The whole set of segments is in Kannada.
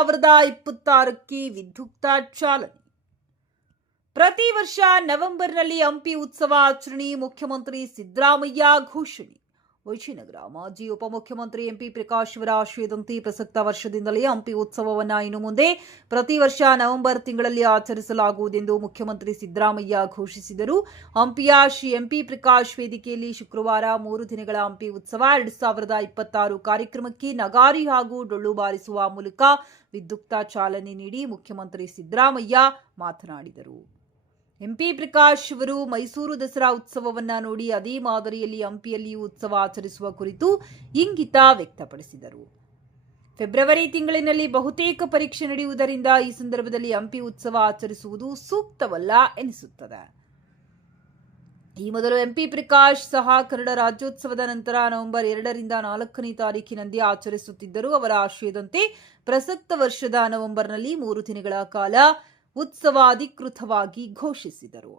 2026ಕ್ಕೆ ವಿಧ್ಯುಕ್ತ ಚಾಲನೆ. ಪ್ರತಿ ವರ್ಷ ನವೆಂಬರ್ನಲ್ಲಿ ಹಂಪಿ ಉತ್ಸವ ಆಚರಣೆ, ಮುಖ್ಯಮಂತ್ರಿ ಸಿದ್ದರಾಮಯ್ಯ ಘೋಷಣೆ. ವಿಜಯನಗರ ಮಾಜಿ ಉಪಮುಖ್ಯಮಂತ್ರಿ ಎಂಪಿ ಪ್ರಕಾಶ್ ಅವರ ಆಶಯದಂತೆ ಪ್ರಸಕ್ತ ವರ್ಷದಿಂದಲೇ ಹಂಪಿ ಉತ್ಸವವನ್ನು ಇನ್ನು ಮುಂದೆ ಪ್ರತಿ ವರ್ಷ ನವೆಂಬರ್ ತಿಂಗಳಲ್ಲಿ ಆಚರಿಸಲಾಗುವುದೆಂದು ಮುಖ್ಯಮಂತ್ರಿ ಸಿದ್ದರಾಮಯ್ಯ ಘೋಷಿಸಿದರು. ಹಂಪಿಯ ಶ್ರೀ ಎಂಪಿ ಪ್ರಕಾಶ್ ವೇದಿಕೆಯಲ್ಲಿ ಶುಕ್ರವಾರ 3 ದಿನಗಳ ಹಂಪಿ ಉತ್ಸವ 2026 ಕಾರ್ಯಕ್ರಮಕ್ಕೆ ನಗಾರಿ ಹಾಗೂ ಡೊಳ್ಳು ಬಾರಿಸುವ ಮೂಲಕ ವಿಧ್ಯುಕ್ತ ಚಾಲನೆ ನೀಡಿ ಮುಖ್ಯಮಂತ್ರಿ ಸಿದ್ದರಾಮಯ್ಯ ಮಾತನಾಡಿದರು. ಎಂಪಿ ಪ್ರಕಾಶ್ ಅವರು ಮೈಸೂರು ದಸರಾ ಉತ್ಸವವನ್ನ ನೋಡಿ ಅದೇ ಮಾದರಿಯಲ್ಲಿ ಹಂಪಿಯಲ್ಲಿಯೂ ಉತ್ಸವ ಆಚರಿಸುವ ಕುರಿತು ಇಂಗಿತ ವ್ಯಕ್ತಪಡಿಸಿದರು. ಫೆಬ್ರವರಿ ತಿಂಗಳಿನಲ್ಲಿ ಬಹುತೇಕ ಪರೀಕ್ಷೆ ನಡೆಯುವುದರಿಂದ ಈ ಸಂದರ್ಭದಲ್ಲಿ ಹಂಪಿ ಉತ್ಸವ ಆಚರಿಸುವುದು ಸೂಕ್ತವಲ್ಲ ಎನಿಸುತ್ತದೆ. ಈ ಮೊದಲು ಎಂಪಿ ಪ್ರಕಾಶ್ ಸಹ ಕನ್ನಡ ರಾಜ್ಯೋತ್ಸವದ ನಂತರ ನವೆಂಬರ್ 2ರಿಂದ 4ನೇ ತಾರೀಕಿನಂದೇ ಆಚರಿಸುತ್ತಿದ್ದರು. ಅವರ ಆಶಯದಂತೆ ಪ್ರಸಕ್ತ ವರ್ಷದ ನವೆಂಬರ್ನಲ್ಲಿ 3 ದಿನಗಳ ಕಾಲ ಉತ್ಸವ ಅಧಿಕೃತವಾಗಿ ಘೋಷಿಸಿದರು.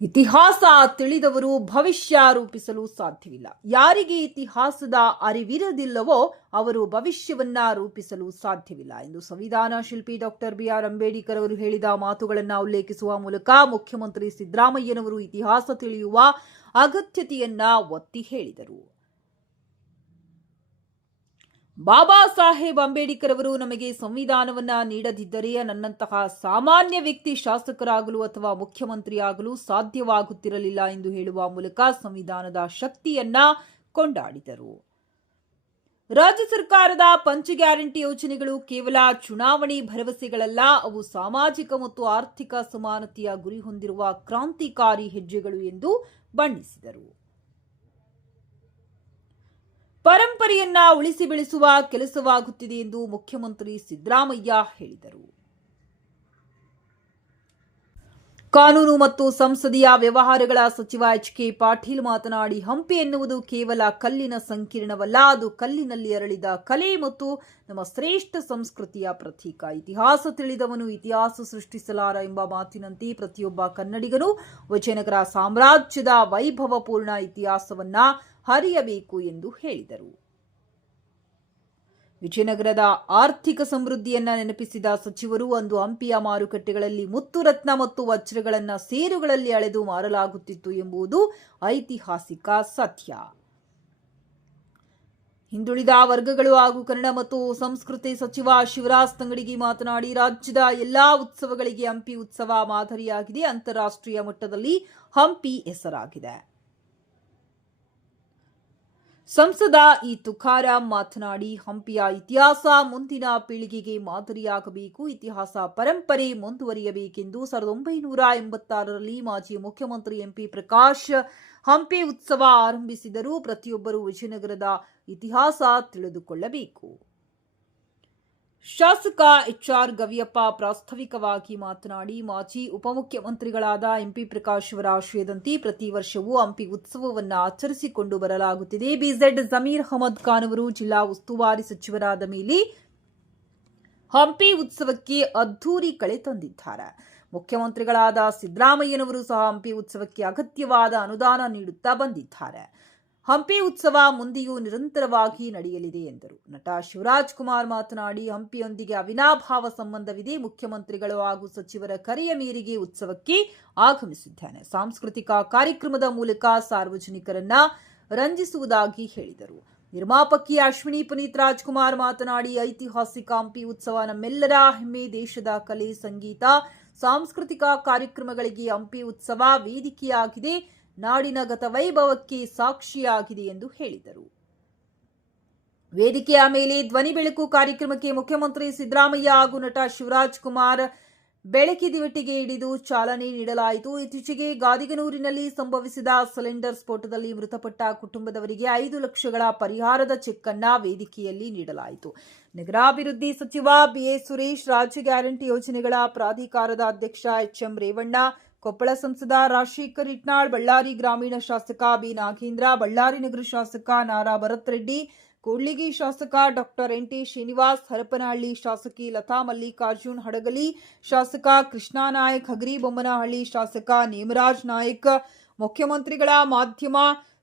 ಇತಿಹಾಸ ತಿಳಿದವರು ಭವಿಷ್ಯ ರೂಪಿಸಲು ಸಾಧ್ಯವಿಲ್ಲ. ಯಾರಿಗೆ ಇತಿಹಾಸದ ಅರಿವಿರದಿಲ್ಲವೋ ಅವರು ಭವಿಷ್ಯವನ್ನ ರೂಪಿಸಲು ಸಾಧ್ಯವಿಲ್ಲ ಎಂದು ಸಂವಿಧಾನ ಶಿಲ್ಪಿ ಡಾಕ್ಟರ್ BR ಅಂಬೇಡ್ಕರ್ ಅವರು ಹೇಳಿದ ಮಾತುಗಳನ್ನು ಉಲ್ಲೇಖಿಸುವ ಮೂಲಕ ಮುಖ್ಯಮಂತ್ರಿ ಸಿದ್ದರಾಮಯ್ಯನವರು ಇತಿಹಾಸ ತಿಳಿಯುವ ಅಗತ್ಯತೆಯನ್ನ ಒತ್ತಿ ಹೇಳಿದರು. ಬಾಬಾ ಸಾಹೇಬ್ ಅಂಬೇಡ್ಕರ್ ಅವರು ನಮಗೆ ಸಂವಿಧಾನವನ್ನ ನೀಡದಿದ್ದರೆ ನನ್ನಂತಹ ಸಾಮಾನ್ಯ ವ್ಯಕ್ತಿ ಶಾಸಕರಾಗಲು ಅಥವಾ ಮುಖ್ಯಮಂತ್ರಿಯಾಗಲು ಸಾಧ್ಯವಾಗುತ್ತಿರಲಿಲ್ಲ ಎಂದು ಹೇಳುವ ಮೂಲಕ ಸಂವಿಧಾನದ ಶಕ್ತಿಯನ್ನ ಕೊಂಡಾಡಿದರು. ರಾಜ್ಯ ಸರ್ಕಾರದ ಪಂಚ ಗ್ಯಾರಂಟಿ ಯೋಜನೆಗಳು ಕೇವಲ ಚುನಾವಣೆ ಭರವಸೆಗಳಲ್ಲ, ಅವು ಸಾಮಾಜಿಕ ಮತ್ತು ಆರ್ಥಿಕ ಸಮಾನತೆಯ ಗುರಿ ಹೊಂದಿರುವ ಕ್ರಾಂತಿಕಾರಿ ಹೆಜ್ಜೆಗಳು ಎಂದು ಬಣ್ಣಿಸಿದರು. ಪರಂಪರೆಯನ್ನ ಉಳಿಸಿ ಬೆಳೆಸುವ ಕೆಲಸವಾಗುತ್ತಿದೆ ಎಂದು ಮುಖ್ಯಮಂತ್ರಿ ಸಿದ್ದರಾಮಯ್ಯ ಹೇಳಿದರು. ಕಾನೂನು ಮತ್ತು ಸಂಸದೀಯ ವ್ಯವಹಾರಗಳ ಸಚಿವ HK ಪಾಟೀಲ್ ಮಾತನಾಡಿ, ಹಂಪಿ ಎನ್ನುವುದು ಕೇವಲ ಕಲ್ಲಿನ ಸಂಕೀರ್ಣವಲ್ಲ, ಅದು ಕಲ್ಲಿನಲ್ಲಿ ಅರಳಿದ ಕಲೆ ಮತ್ತು ನಮ್ಮ ಶ್ರೇಷ್ಠ ಸಂಸ್ಕೃತಿಯ ಪ್ರತೀಕ. ಇತಿಹಾಸ ತಿಳಿದವನು ಇತಿಹಾಸ ಸೃಷ್ಟಿಸಲಾರ ಎಂಬ ಮಾತಿನಂತೆ ಪ್ರತಿಯೊಬ್ಬ ಕನ್ನಡಿಗನು ವಿಜಯನಗರ ಸಾಮ್ರಾಜ್ಯದ ವೈಭವಪೂರ್ಣ ಇತಿಹಾಸವನ್ನ ಹರಿಯಬೇಕು ಎಂದು ಹೇಳಿದರು. ವಿಜಯನಗರದ ಆರ್ಥಿಕ ಸಮೃದ್ಧಿಯನ್ನ ನೆನಪಿಸಿದ ಸಚಿವರು, ಅಂದು ಹಂಪಿಯ ಮಾರುಕಟ್ಟೆಗಳಲ್ಲಿ ಮುತ್ತು ರತ್ನ ಮತ್ತು ವಜ್ರಗಳನ್ನು ಸೇರುಗಳಲ್ಲಿ ಅಳೆದು ಮಾರಲಾಗುತ್ತಿತ್ತು ಎಂಬುದು ಐತಿಹಾಸಿಕ ಸತ್ಯ. ಹಿಂದುಳಿದ ವರ್ಗಗಳು ಹಾಗೂ ಕನ್ನಡ ಮತ್ತು ಸಂಸ್ಕೃತಿ ಸಚಿವ ಶಿವರಾಜ್ ತಂಗಡಗಿ ಮಾತನಾಡಿ, ರಾಜ್ಯದ ಎಲ್ಲಾ ಉತ್ಸವಗಳಿಗೆ ಹಂಪಿ ಉತ್ಸವ ಮಾದರಿಯಾಗಿದೆ. ಅಂತಾರಾಷ್ಟ್ರೀಯ ಮಟ್ಟದಲ್ಲಿ ಹಂಪಿ ಹೆಸರಾಗಿದೆ. ಸಂಸದ ತುಕಾರಾಂ ಮಾತನಾಡಿ, ಹಂಪಿಯ ಇತಿಹಾಸ ಮುಂದಿನ ಪೀಳಿಗೆಗೆ ಮಾದರಿಯಾಗಬೇಕು, ಇತಿಹಾಸ ಪರಂಪರೆ ಮುಂದುವರಿಯಬೇಕೆಂದು 1986ರಲ್ಲಿ ಮಾಜಿ ಮುಖ್ಯಮಂತ್ರಿ ಎಂಪಿ ಪ್ರಕಾಶ್ ಹಂಪಿ ಉತ್ಸವ ಆರಂಭಿಸಿದರು. ಪ್ರತಿಯೊಬ್ಬರೂ ವಿಜಯನಗರದ ಇತಿಹಾಸ ತಿಳಿದುಕೊಳ್ಳಬೇಕು. ಶಾಸಕ HR ಗವಿಯಪ್ಪ ಪ್ರಾಸ್ತಾವಿಕವಾಗಿ ಮಾತನಾಡಿ, ಮಾಜಿ ಉಪಮುಖ್ಯಮಂತ್ರಿಗಳಾದ ಎಂಪಿ ಪ್ರಕಾಶ್ ಅವರ ಆಶಯದಂತೆ ಪ್ರತಿ ವರ್ಷವೂ ಹಂಪಿ ಉತ್ಸವವನ್ನು ಆಚರಿಸಿಕೊಂಡು ಬರಲಾಗುತ್ತಿದೆ. BZ ಜಮೀರ್ ಅಹಮದ್ ಖಾನ್ ಅವರು ಜಿಲ್ಲಾ ಉಸ್ತುವಾರಿ ಸಚಿವರಾದ ಮೇಲೆ ಹಂಪಿ ಉತ್ಸವಕ್ಕೆ ಅದ್ಧೂರಿ ಕಳೆ ತಂದಿದ್ದಾರೆ. ಮುಖ್ಯಮಂತ್ರಿಗಳಾದ ಸಿದ್ದರಾಮಯ್ಯನವರು ಸಹ ಹಂಪಿ ಉತ್ಸವಕ್ಕೆ ಅಗತ್ಯವಾದ ಅನುದಾನ ನೀಡುತ್ತಾ ಬಂದಿದ್ದಾರೆ. ಹಂಪಿ ಉತ್ಸವ ಮುಂದೆಯೂ ನಿರಂತರವಾಗಿ ನಡೆಯಲಿದೆ ಎಂದರು. ನಟ ಶಿವರಾಜ್ ಕುಮಾರ್ ಮಾತನಾಡಿ, ಹಂಪಿಯೊಂದಿಗೆ ಅವಿನಾಭಾವ ಸಂಬಂಧವಿದೆ. ಮುಖ್ಯಮಂತ್ರಿಗಳು ಹಾಗೂ ಸಚಿವರ ಕರೆಯ ಮೇರೆಗೆ ಉತ್ಸವಕ್ಕೆ ಆಗಮಿಸಿದ್ದೇನೆ. ಸಾಂಸ್ಕೃತಿಕ ಕಾರ್ಯಕ್ರಮದ ಮೂಲಕ ಸಾರ್ವಜನಿಕರನ್ನ ರಂಜಿಸುವುದಾಗಿ ಹೇಳಿದರು. ನಿರ್ಮಾಪಕಿ ಅಶ್ವಿನಿ ಪುನೀತ್ ರಾಜ್ಕುಮಾರ್ ಮಾತನಾಡಿ, ಐತಿಹಾಸಿಕ ಹಂಪಿ ಉತ್ಸವ ನಮ್ಮೆಲ್ಲರ ಹೆಮ್ಮೆ. ದೇಶದ ಕಲೆ, ಸಂಗೀತ, ಸಾಂಸ್ಕೃತಿಕ ಕಾರ್ಯಕ್ರಮಗಳಿಗೆ ಹಂಪಿ ಉತ್ಸವ ವೇದಿಕೆಯಾಗಿದೆ. ನಾಡಿನ ಗತವೈಭವಕ್ಕೆ ಸಾಕ್ಷಿಯಾಗಿದೆ ಎಂದು ಹೇಳಿದರು. ವೇದಿಕೆಯ ಮೇಲೆ ಧ್ವನಿ ಬೆಳಕು ಕಾರ್ಯಕ್ರಮಕ್ಕೆ ಮುಖ್ಯಮಂತ್ರಿ ಸಿದ್ದರಾಮಯ್ಯ ಹಾಗೂ ನಟ ಶಿವರಾಜ್ ಕುಮಾರ್ ಬೆಳಕಿದಿವಟಿಗೆ ಹಿಡಿದು ಚಾಲನೆ ನೀಡಲಾಯಿತು. ಇತ್ತೀಚೆಗೆ ಗಾದಿಗನೂರಿನಲ್ಲಿ ಸಂಭವಿಸಿದ ಸಿಲಿಂಡರ್ ಸ್ಫೋಟದಲ್ಲಿ ಮೃತಪಟ್ಟ ಕುಟುಂಬದವರಿಗೆ 5 ಲಕ್ಷಗಳ ಪರಿಹಾರದ ಚೆಕ್ ಅನ್ನು ವೇದಿಕೆಯಲ್ಲಿ ನೀಡಲಾಯಿತು. ನಗರಾಭಿವೃದ್ಧಿ ಸಚಿವ BA ಸುರೇಶ್, ರಾಜ್ಯ ಗ್ಯಾರಂಟಿ ಯೋಜನೆಗಳ ಪ್ರಾಧಿಕಾರದ ಅಧ್ಯಕ್ಷ HM ರೇವಣ್ಣ, ಕೊಪ್ಪಳ ಸಂಸದ ರಾಜಶೇಖರ್ ಇಟ್ನಾಳ್, ಬಳ್ಳಾರಿ ಗ್ರಾಮೀಣ ಶಾಸಕ B ನಾಗೇಂದ್ರ, ಬಳ್ಳಾರಿ ನಗರ ಶಾಸಕ ನಾರಾ ಭರತ್ ರೆಡ್ಡಿ, ಕೂಡ್ಲಿಗಿ ಶಾಸಕ ಡಾಕ್ಟರ್ NT ಶ್ರೀನಿವಾಸ್, ಹರಪನಹಳ್ಳಿ ಶಾಸಕಿ ಲತಾ ಮಲ್ಲಿಕಾರ್ಜುನ್, ಹಡಗಲಿ ಶಾಸಕ ಕೃಷ್ಣಾ ನಾಯಕ್, ಹಗರಿಬೊಮ್ಮನಹಳ್ಳಿ ಶಾಸಕ ನೇಮರಾಜ್ ನಾಯಕ್, ಮುಖ್ಯಮಂತ್ರಿಗಳ ಮಾಧ್ಯಮ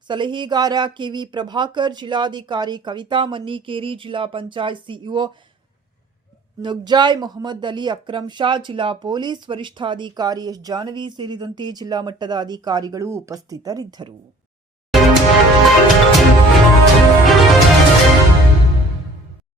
ಸಲಹೆಗಾರ KV ಪ್ರಭಾಕರ್, ಜಿಲ್ಲಾಧಿಕಾರಿ ಕವಿತಾ ಮನ್ನಿಕೇರಿ, ಜಿಲ್ಲಾ ಪಂಚಾಯತ್ CEO ನುಗ್ಜಾಯ್ ಮೊಹಮ್ಮದ್ ಅಲಿ, ಅಕ್ರಮ್ ಶಾ, ಜಿಲ್ಲಾ ಪೊಲೀಸ್ ವರಿಷ್ಠಾಧಿಕಾರಿ ಎಸ್ ಜಾನವಿ ಸೇರಿದಂತೆ ಜಿಲ್ಲಾ ಮಟ್ಟದ ಅಧಿಕಾರಿಗಳು ಉಪಸ್ಥಿತರಿದ್ದರು.